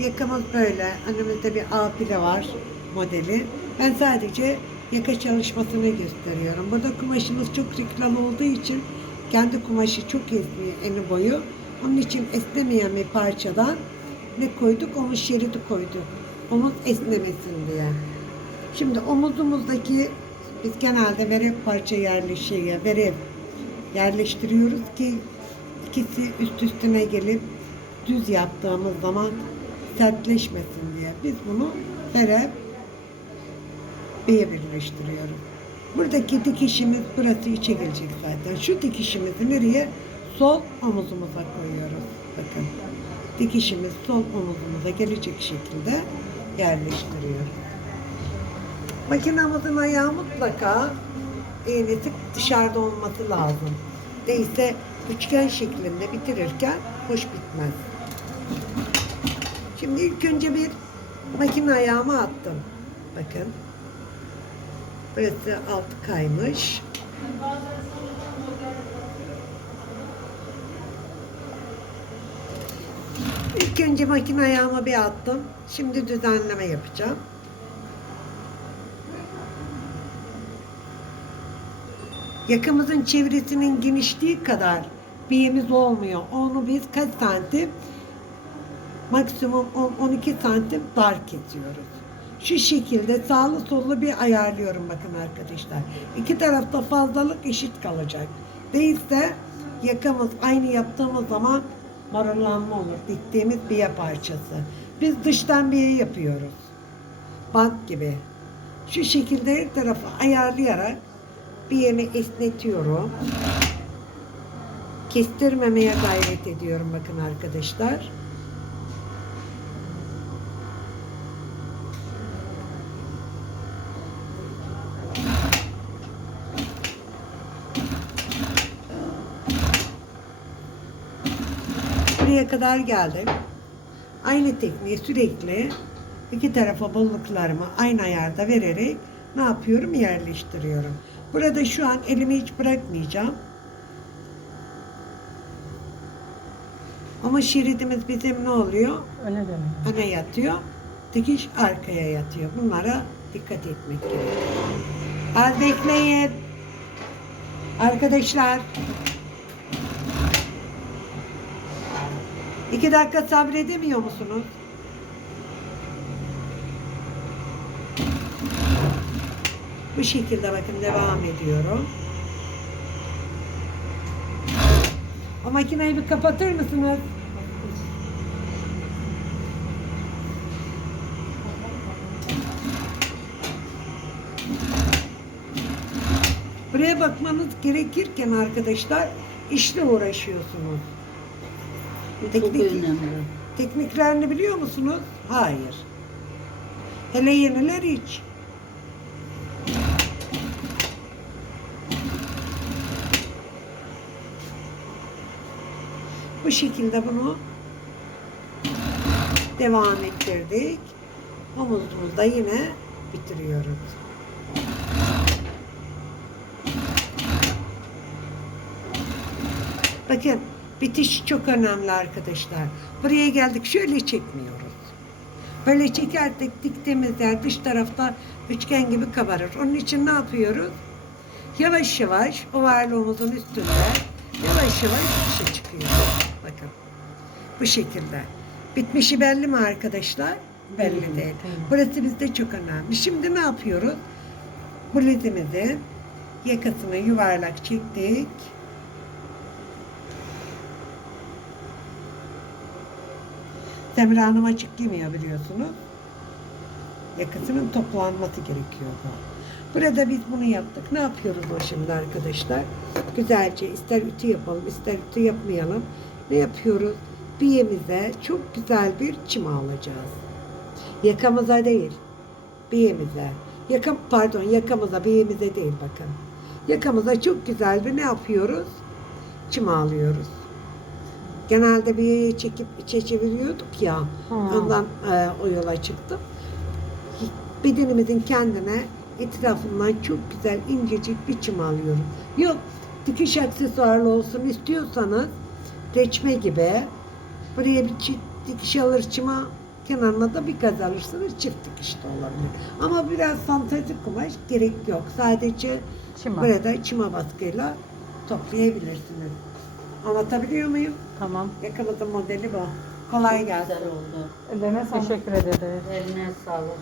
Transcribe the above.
Yakamız böyle. Önümüzde bir A pile var modeli. Ben sadece yaka çalışmasını gösteriyorum. Burada kumaşımız çok reklam olduğu için kendi kumaşı çok esniyor eni boyu. Onun için esnemeyen bir parçadan ne koyduk? Omuz şeridi koyduk. Omuz esnemesin diye. Şimdi omuzumuzdaki biz genelde verev parça yerleşiyor. Verev yerleştiriyoruz ki ikisi üst üstüne gelip düz yaptığımız zaman sertleşmesin diye. Biz bunu verev B'ye birleştiriyorum. Buradaki dikişimiz burası içe gelecek zaten. Şu dikişimizi nereye? Sol omuzumuza koyuyoruz. Bakın. Dikişimiz sol omuzumuza gelecek şekilde yerleştiriyoruz. Makinamızın ayağı mutlaka iğnesi dışarıda olması lazım. Değilse üçgen şeklinde bitirirken hoş bitmez. Şimdi ilk önce bir makine ayağımı attım. Bakın. Burası altı kaymış. İlk önce makine ayağıma bir attım. Şimdi düzenleme yapacağım. Yakamızın çevresinin genişliği kadar biyemiz olmuyor. Onu biz kaç santim? Maksimum 10-12 santim dar kesiyoruz. Şu şekilde sağlı sollu bir ayarlıyorum bakın arkadaşlar. İki tarafta fazlalık eşit kalacak. Değilse yakamız aynı yaptığımız zaman marullanma olur. Diktiğimiz biye parçası. Biz dıştan biye yapıyoruz. Bant gibi. Şu şekilde her tarafı ayarlayarak biyemi esnetiyorum. Kestirmemeye gayret ediyorum bakın arkadaşlar. Buraya kadar geldim. Aynı tekniği sürekli iki tarafa bolluklarımı aynı ayarda vererek ne yapıyorum? Yerleştiriyorum. Burada şu an elimi hiç bırakmayacağım. Ama şeridimiz bizim ne oluyor? Öne dönüyor. Öne yatıyor. Dikiş arkaya yatıyor. Bunlara dikkat etmek gerekiyor. Az bekleyin. Arkadaşlar. İki dakika sabredemiyor musunuz? Bu şekilde bakın devam ediyorum. O makineyi bir kapatır mısınız? Buraya bakmanız gerekirken arkadaşlar işle uğraşıyorsunuz. Çok Teknik, önemli. tekniklerini biliyor musunuz? Hayır. Hele yeniler hiç. Bu şekilde bunu devam ettirdik. Omuzumuzda yine bitiriyoruz. Bakın bitiş çok önemli arkadaşlar. Buraya geldik şöyle çekmiyoruz. Böyle çekersek diktiğimiz yer dış tarafta üçgen gibi kabarır. Onun için ne yapıyoruz? Yavaş yavaş ovarlığımızın üstünde yavaş yavaş dışa çıkıyor. Bakın bu şekilde. Bitmişi belli mi arkadaşlar? Belli değil. Burası bizde çok önemli. Şimdi ne yapıyoruz? Bluzimizin yakasını yuvarlak çektik. Semra Hanım açık giymiyor biliyorsunuz. Yakasının toplanması gerekiyordu. Burada biz bunu yaptık. Ne yapıyoruz o şimdi arkadaşlar? Güzelce ister ütü yapalım ister ütü yapmayalım. Ne yapıyoruz? Biyemize çok güzel bir çim alacağız. Yakamıza değil. Biyemize. Yakam, pardon yakamıza biyemize değil bakın. Yakamıza çok güzel bir ne yapıyoruz? Çim alıyoruz. Genelde bir yere çekip içe çeviriyorduk ya. Ha. Ondan e, o yola çıktım. Bedenimizin kendine etrafından çok güzel incecik bir çim alıyorum. Yok dikiş aksesuarlı olsun istiyorsanız reçme gibi buraya bir çift dikiş alır çıma Kenarına da bir gaz alırsınız çift dikiş de olabilir. Ama biraz fantezi kumaş gerek yok. Sadece Çima. burada çima baskıyla toplayabilirsiniz. Anlatabiliyor muyum? Tamam. Yakaladığım modeli bu. Kolay gelsin. Güzel oldu. Ellerine Teşekkür ederiz. Eline sağlık.